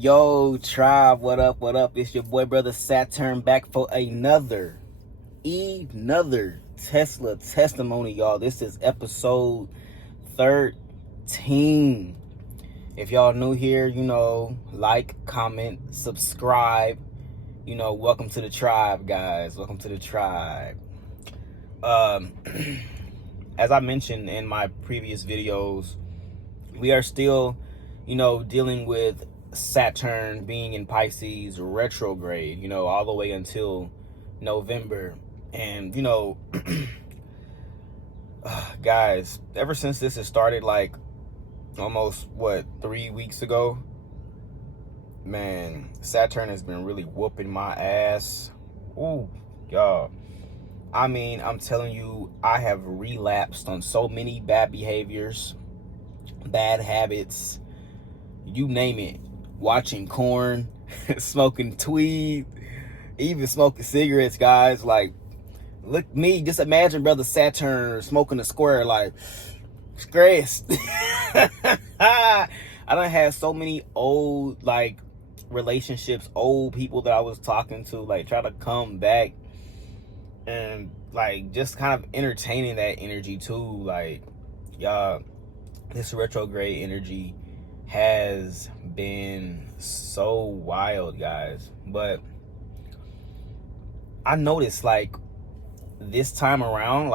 Yo, tribe, what up, what up? It's your boy, brother Saturn, back for another Tesla testimony, y'all. This is episode 13. If y'all new here, like, comment, subscribe. Welcome to the tribe, guys. Welcome to the tribe. As I mentioned in my previous videos, we are still, dealing with Saturn being in Pisces retrograde, all the way until November. And, guys, ever since this has started, like almost 3 weeks ago, man, Saturn has been really whooping my ass. Ooh, y'all. I mean, I'm telling you, I have relapsed on so many bad behaviors, bad habits, you name it. Watching corn, smoking tweed, even smoking cigarettes, guys. Like, look me, just imagine brother Saturn smoking a square, like, stressed. I done had so many old, relationships, old people that I was talking to, try to come back and, just kind of entertaining that energy, too. Y'all, this retrograde energy has been so wild, guys. But I noticed, this time around,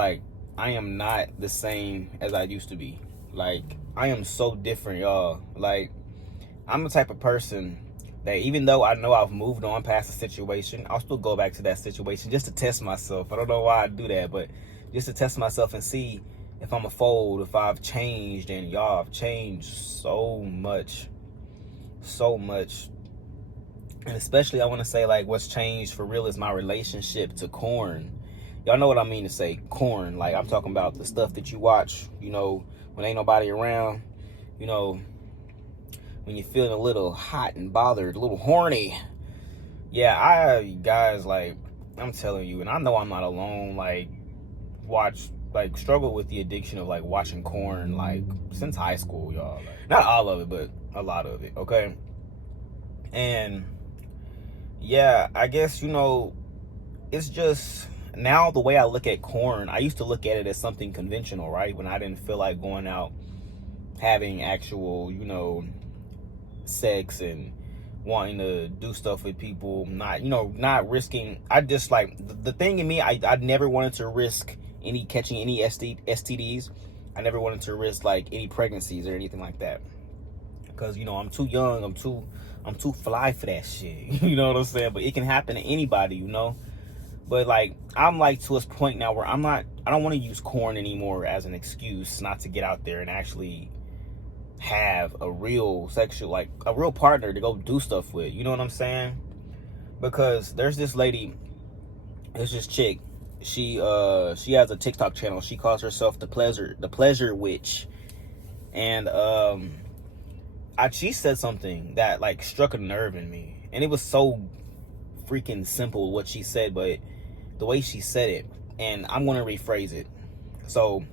I am not the same as I used to be. I am so different, y'all. I'm the type of person that even though I know I've moved on past the situation, I'll still go back to that situation just to test myself. I don't know why I do that, but just to test myself and see if I'm a fold, if I've changed. And y'all, I've changed so much. And especially I want to say, what's changed for real is my relationship to corn. Y'all know what I mean to say corn. I'm talking about the stuff that you watch, when ain't nobody around, when you're feeling a little hot and bothered, a little horny. Yeah, guys, I'm telling you, and I know I'm not alone, struggle with the addiction of watching corn since high school, y'all. Not all of it, but a lot of it, okay? And yeah, I guess, it's just now the way I look at corn. I used to look at it as something conventional, right? When I didn't feel like going out having actual, sex and wanting to do stuff with people, not risking. I just the thing in me, I never wanted to risk catching any STDs. I never wanted to risk any pregnancies or anything like that, because I'm too young, I'm too fly for that shit. You know what I'm saying? But it can happen to anybody, But I'm to a point now where I don't want to use corn anymore as an excuse not to get out there and actually have a real sexual, a real partner to go do stuff with. You know what I'm saying? Because there's this lady, there's this chick. She has a TikTok channel. She calls herself the pleasure witch. And she said something that struck a nerve in me. And it was so freaking simple what she said, but the way she said it, and I'm going to rephrase it. So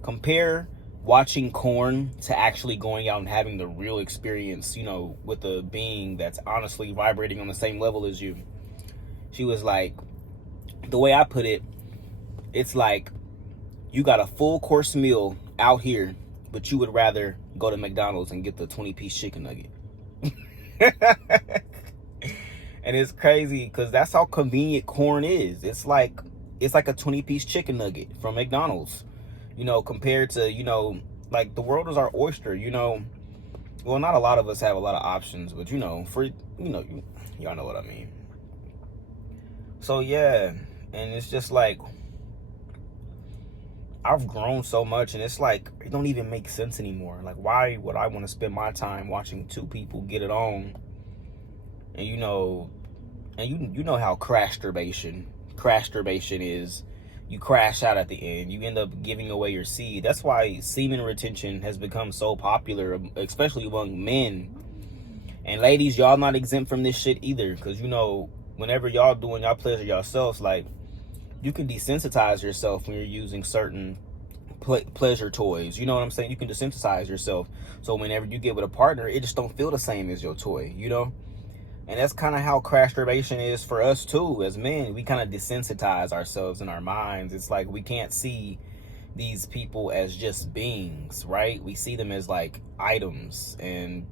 compare watching corn to actually going out and having the real experience, with a being that's honestly vibrating on the same level as you. She was the way I put it, it's you got a full course meal out here, but you would rather go to McDonald's and get the 20-piece chicken nugget. And it's crazy because that's how convenient corn is. It's like a 20-piece chicken nugget from McDonald's, compared to, the world is our oyster, Well, not a lot of us have a lot of options, but, for, y'all know what I mean. So, yeah, and it's just I've grown so much, and it's it don't even make sense anymore. Why would I want to spend my time watching two people get it on? And you know how crashturbation is. You crash out at the end. You end up giving away your seed. That's why semen retention has become so popular, especially among men. And ladies, y'all not exempt from this shit either, because whenever y'all doing y'all pleasure yourselves, you can desensitize yourself when you're using certain pleasure toys. You know what I'm saying? You can desensitize yourself. So whenever you get with a partner, it just don't feel the same as your toy, you know? And that's kind of how masturbation is for us too. As men, we kind of desensitize ourselves in our minds. It's like we can't see these people as just beings, right? We see them as like items and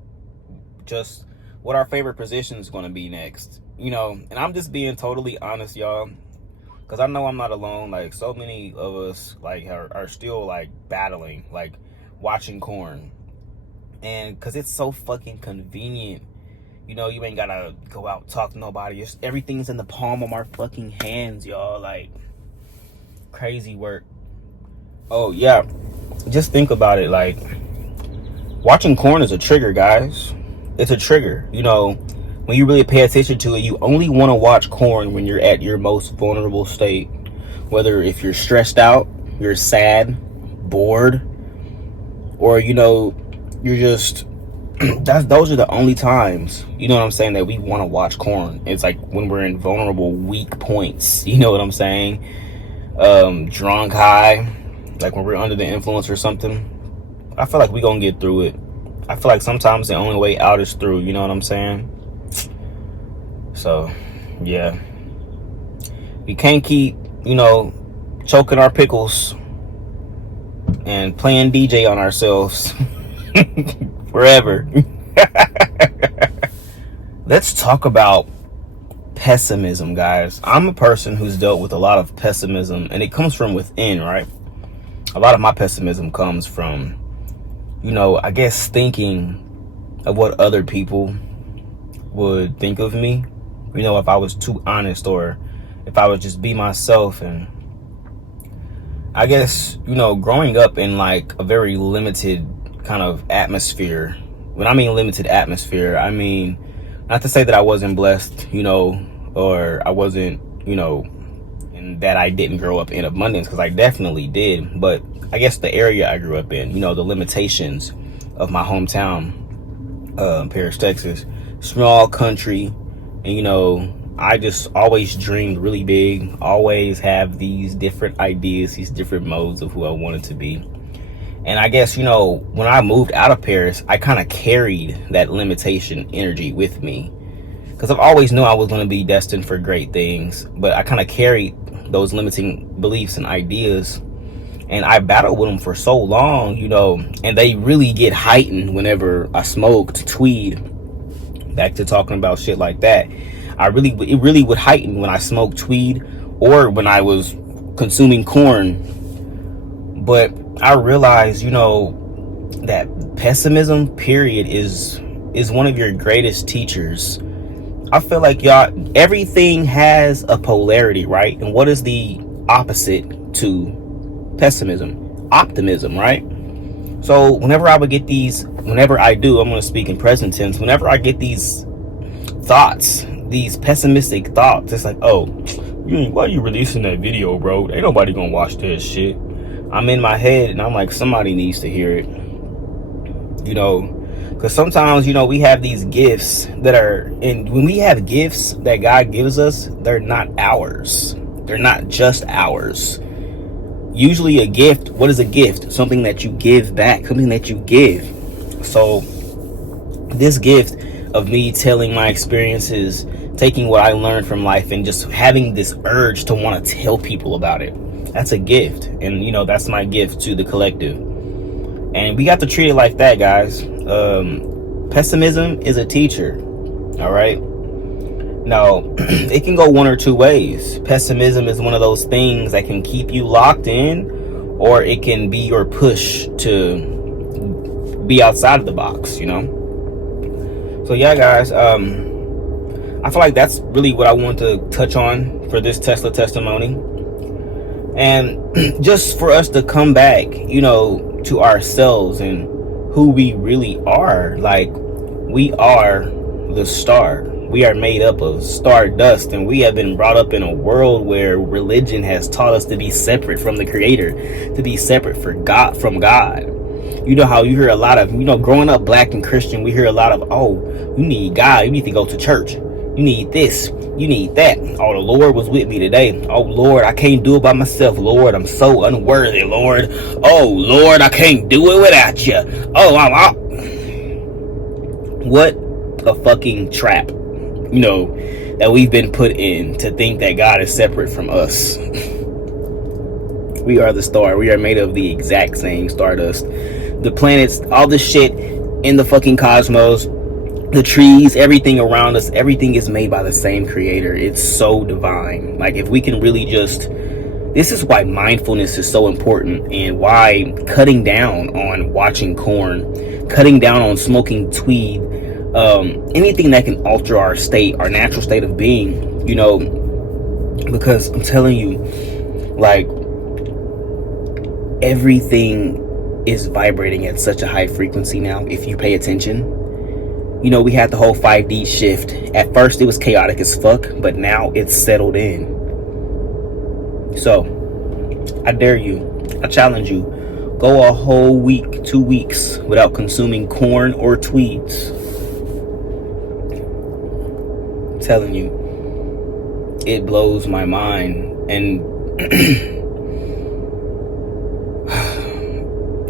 just what our favorite position is going to be next, you know? And I'm just being totally honest, y'all, because I know I'm not alone. Like, so many of us like are still like battling, like watching porn. And because it's so fucking convenient. You know, you ain't gotta go out, talk to nobody. Everything's in the palm of our fucking hands, y'all. Like, crazy work. Oh, yeah. Just think about it. Like, watching porn is a trigger, guys. It's a trigger. You know, when you really pay attention to it, you only want to watch porn when you're at your most vulnerable state. Whether if you're stressed out, you're sad, bored, or, you know, you're just... those are the only times, you know what I'm saying, that we want to watch porn. It's like when we're in vulnerable, weak points, you know what I'm saying? Drunk, high, like when we're under the influence or something. I feel like we gonna get through it. I feel like sometimes the only way out is through, you know what I'm saying? So, yeah. We can't keep, you know, choking our pickles and playing DJ on ourselves forever. Let's talk about pessimism, guys. I'm a person who's dealt with a lot of pessimism, and it comes from within, right? A lot of my pessimism comes from, you know, I guess thinking of what other people would think of me, you know, if I was too honest, or if I would just be myself. And I guess, you know, growing up in like a very limited kind of atmosphere. When I mean limited atmosphere, I mean not to say that I wasn't blessed, you know, or I wasn't, you know, and that I didn't grow up in abundance, because I definitely did. But I guess the area I grew up in, you know, the limitations of my hometown, Paris, Texas, small country, and, you know, I just always dreamed really big, always have these different ideas, these different modes of who I wanted to be. And I guess, you know, when I moved out of Paris, I kind of carried that limitation energy with me, because I've always knew I was going to be destined for great things, but I kind of carried those limiting beliefs and ideas, and I battled with them for so long, you know, and they really get heightened whenever I smoked tweed. Back to talking about shit like that. It really would heighten when I smoked tweed or when I was consuming corn. But I realized, you know, that pessimism, period, is one of your greatest teachers. I feel like, y'all, everything has a polarity, right? And what is the opposite to pessimism? Optimism, right? So whenever I would get these, whenever I do, I'm going to speak in present tense. Whenever I get these thoughts, these pessimistic thoughts, it's like, oh, why are you releasing that video, bro? Ain't nobody gonna watch that shit. I'm in my head and I'm like, somebody needs to hear it, you know, because sometimes, you know, we have these gifts that are, and when we have gifts that God gives us, they're not ours. They're not just ours. Usually a gift, what is a gift? Something that you give back, something that you give. So this gift of me telling my experiences, taking what I learned from life, and just having this urge to want to tell people about it, that's a gift. And, you know, that's my gift to the collective. And we got to treat it like that, guys. Pessimism is a teacher. All right. Now, it can go one or two ways. Pessimism is one of those things that can keep you locked in, or it can be your push to be outside of the box, you know? So yeah, guys, I feel like that's really what I want to touch on for this Tesla testimony. And just for us to come back, you know, to ourselves and who we really are. Like, we are the star. We are made up of stardust, and we have been brought up in a world where religion has taught us to be separate from the Creator, to be separate from God. You know how you hear a lot of, you know, growing up black and Christian, we hear a lot of, oh, you need God, you need to go to church. You You need this. You need that. Oh, the Lord was with me today. Oh, Lord, I can't do it by myself. Lord, I'm so unworthy, Lord. Oh, Lord, I can't do it without you. Oh, what a fucking trap, you know, that we've been put in to think that God is separate from us. We are the star. We are made of the exact same stardust. The planets, all the shit in the fucking cosmos, the trees, everything around us, everything is made by the same creator. It's so divine. Like, if we can really just, this is why mindfulness is so important, and why cutting down on watching corn, cutting down on smoking tweed, anything that can alter our state, our natural state of being, you know, because I'm telling you, like, everything is vibrating at such a high frequency now, if you pay attention. You know, we had the whole 5D shift. At first, it was chaotic as fuck, but now it's settled in. So, I dare you, I challenge you, go a whole week, 2 weeks, without consuming corn or tweeds. I'm telling you, it blows my mind. And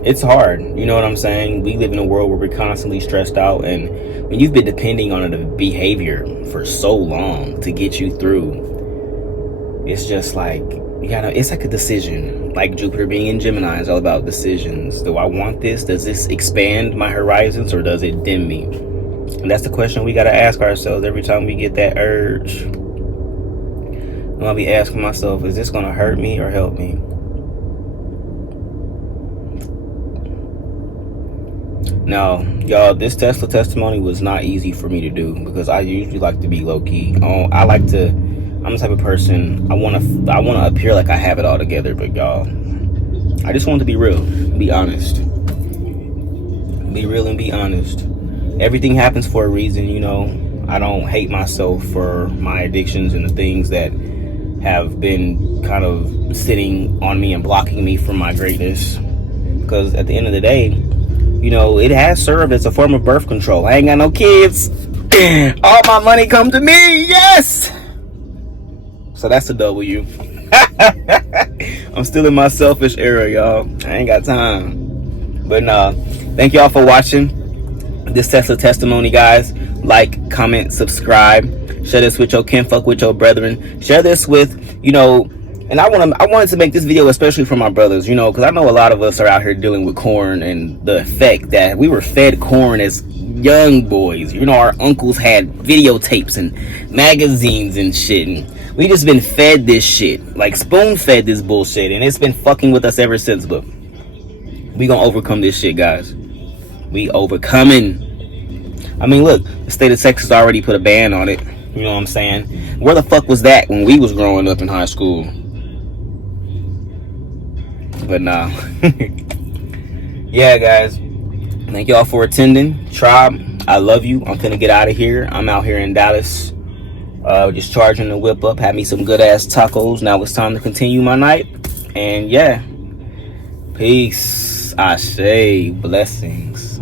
it's hard, you know what I'm saying? We live in a world where we're constantly stressed out, and when you've been depending on a behavior for so long to get you through, it's just like, you gotta, it's like a decision. Like Jupiter being in Gemini is all about decisions. Do I want this? Does this expand my horizons, or does it dim me? And that's the question we gotta ask ourselves every time we get that urge. I'm gonna be asking myself, is this gonna hurt me or help me? Now, y'all, this Tesla testimony was not easy for me to do, because I usually like to be low-key. I like to, I'm the type of person, I want to appear like I have it all together, but y'all, I just want to be real, be honest. Be real and be honest. Everything happens for a reason, you know. I don't hate myself for my addictions and the things that have been kind of sitting on me and blocking me from my greatness. Because at the end of the day, you know, it has served as a form of birth control. I ain't got no kids. All my money come to me. Yes. So that's a W. I'm still in my selfish era, y'all. I ain't got time. But nah, thank y'all for watching this Tesla testimony, guys. Like, comment, subscribe. Share this with your kinfolk, with your brethren. Share this with, you know, and I wanted to make this video especially for my brothers, you know, because I know a lot of us are out here dealing with corn and the effect that we were fed corn as young boys. You know, our uncles had videotapes and magazines and shit, and we just been fed this shit, like spoon-fed this bullshit, and it's been fucking with us ever since. But we gonna overcome this shit, guys. We overcoming. I mean, look, the state of Texas already put a ban on it. You know what I'm saying? Where the fuck was that when we was growing up in high school? But nah. Yeah, guys, thank y'all for attending. Tribe, I love you. I'm gonna get out of here. I'm out here in Dallas, just charging the whip up. Had me some good ass tacos. Now it's time to continue my night. And yeah, peace. I say blessings.